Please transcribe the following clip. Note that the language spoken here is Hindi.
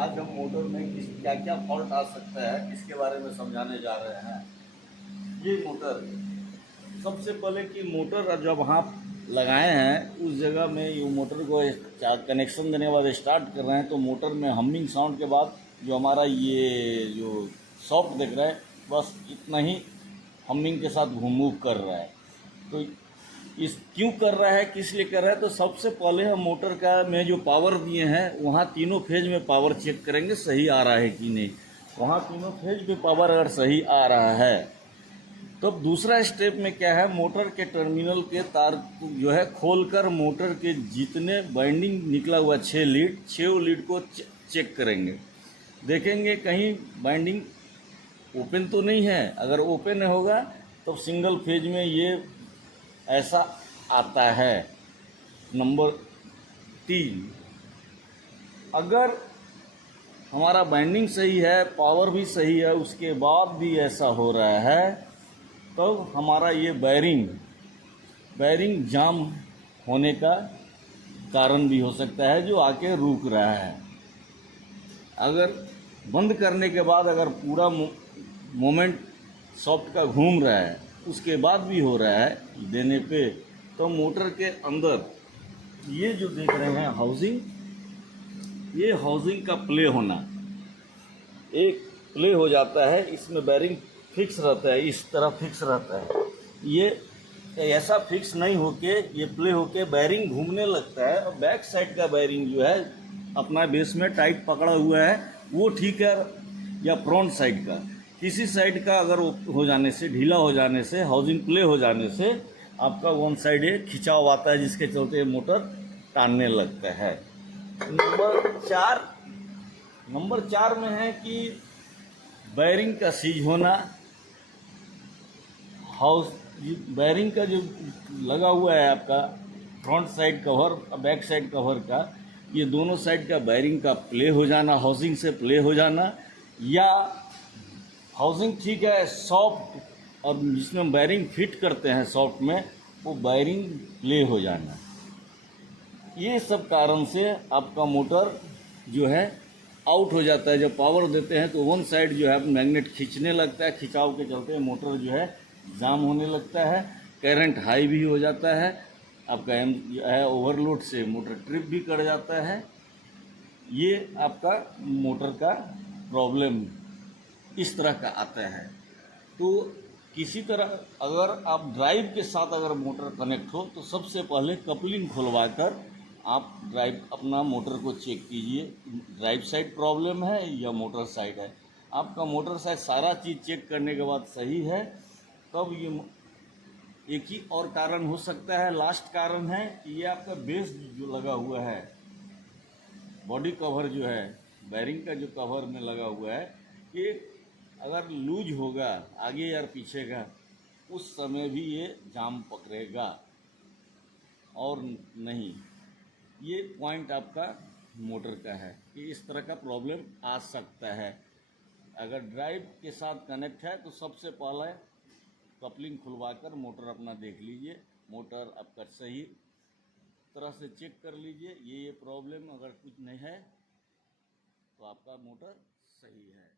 आज हम मोटर में क्या क्या फॉल्ट आ सकता है इसके बारे में समझाने जा रहे हैं। ये मोटर, सबसे पहले कि मोटर जब आप लगाए हैं उस जगह में ये मोटर को कनेक्शन देने के बाद स्टार्ट कर रहे हैं तो मोटर में हमिंग साउंड के बाद जो हमारा ये जो सॉफ्ट दिख रहा है बस इतना ही हमिंग के साथ मूव कर रहा है। तो इस क्यों कर रहा है, किस लिए कर रहा है, तो सबसे पहले हम मोटर का में जो पावर दिए हैं वहाँ तीनों फेज में पावर चेक करेंगे सही आ रहा है कि नहीं। वहाँ तीनों फेज में पावर अगर सही आ रहा है तो दूसरा स्टेप में क्या है, मोटर के टर्मिनल के तार जो है खोलकर मोटर के जितने बाइंडिंग निकला हुआ 6 लीड को चेक करेंगे। देखेंगे कहीं बाइंडिंग ओपन तो नहीं है। अगर ओपन होगा तो सिंगल फेज में ये ऐसा आता है। नंबर 3, अगर हमारा बाइंडिंग सही है, पावर भी सही है, उसके बाद भी ऐसा हो रहा है तो हमारा ये बैरिंग जाम होने का कारण भी हो सकता है जो आके रुक रहा है। अगर बंद करने के बाद अगर पूरा मोमेंट सॉफ्ट का घूम रहा है उसके बाद भी हो रहा है देने पे, तो मोटर के अंदर ये जो देख रहे हैं हाउसिंग, ये हाउसिंग का प्ले होना, एक प्ले हो जाता है। इसमें बैरिंग फिक्स रहता है, इस तरह फिक्स रहता है। ये ऐसा फिक्स नहीं होके ये प्ले होके बैरिंग घूमने लगता है और बैक साइड का बैरिंग जो है अपना बेस में टाइट पकड़ा हुआ है वो ठीक है, या फ्रंट साइड का किसी साइड का अगर हो जाने से, ढीला हो जाने से, हाउसिंग प्ले हो जाने से आपका वन साइड एक खिंचाव आता है जिसके चलते मोटर टानने लगता है। नंबर 4 में है कि बैरिंग का सीज होना। बैरिंग का जो लगा हुआ है आपका फ्रंट साइड कवर और बैक साइड कवर का, ये दोनों साइड का बैरिंग का प्ले हो जाना, हाउसिंग से प्ले हो जाना, या हाउसिंग ठीक है सॉफ्ट और जिसमें बैरिंग फिट करते हैं सॉफ्ट में वो बैरिंग प्ले हो जाना। ये सब कारण से आपका मोटर जो है आउट हो जाता है। जब पावर देते हैं तो वन साइड जो है मैग्नेट खींचने लगता है, खिंचाव के चलते मोटर जो है जाम होने लगता है, करंट हाई भी हो जाता है, आपका जो है ओवरलोड से मोटर ट्रिप भी कर जाता है। ये आपका मोटर का प्रॉब्लम इस तरह का आता है। तो किसी तरह अगर आप ड्राइव के साथ अगर मोटर कनेक्ट हो तो सबसे पहले कपलिंग खुलवा कर आप ड्राइव अपना मोटर को चेक कीजिए, ड्राइव साइड प्रॉब्लम है या मोटर साइड है। आपका मोटर साइड सारा चीज़ चेक करने के बाद सही है तब ये एक ही और कारण हो सकता है, लास्ट कारण है कि ये आपका बेस जो लगा हुआ है, बॉडी कवर जो है बैरिंग का जो कवर में लगा हुआ है, ये अगर लूज होगा आगे या पीछे का उस समय भी ये जाम पकड़ेगा और नहीं। ये पॉइंट आपका मोटर का है कि इस तरह का प्रॉब्लम आ सकता है। अगर ड्राइव के साथ कनेक्ट है तो सबसे पहले कपलिंग खुलवाकर मोटर अपना देख लीजिए, मोटर आपका सही तरह से चेक कर लीजिए। ये प्रॉब्लम अगर कुछ नहीं है तो आपका मोटर सही है।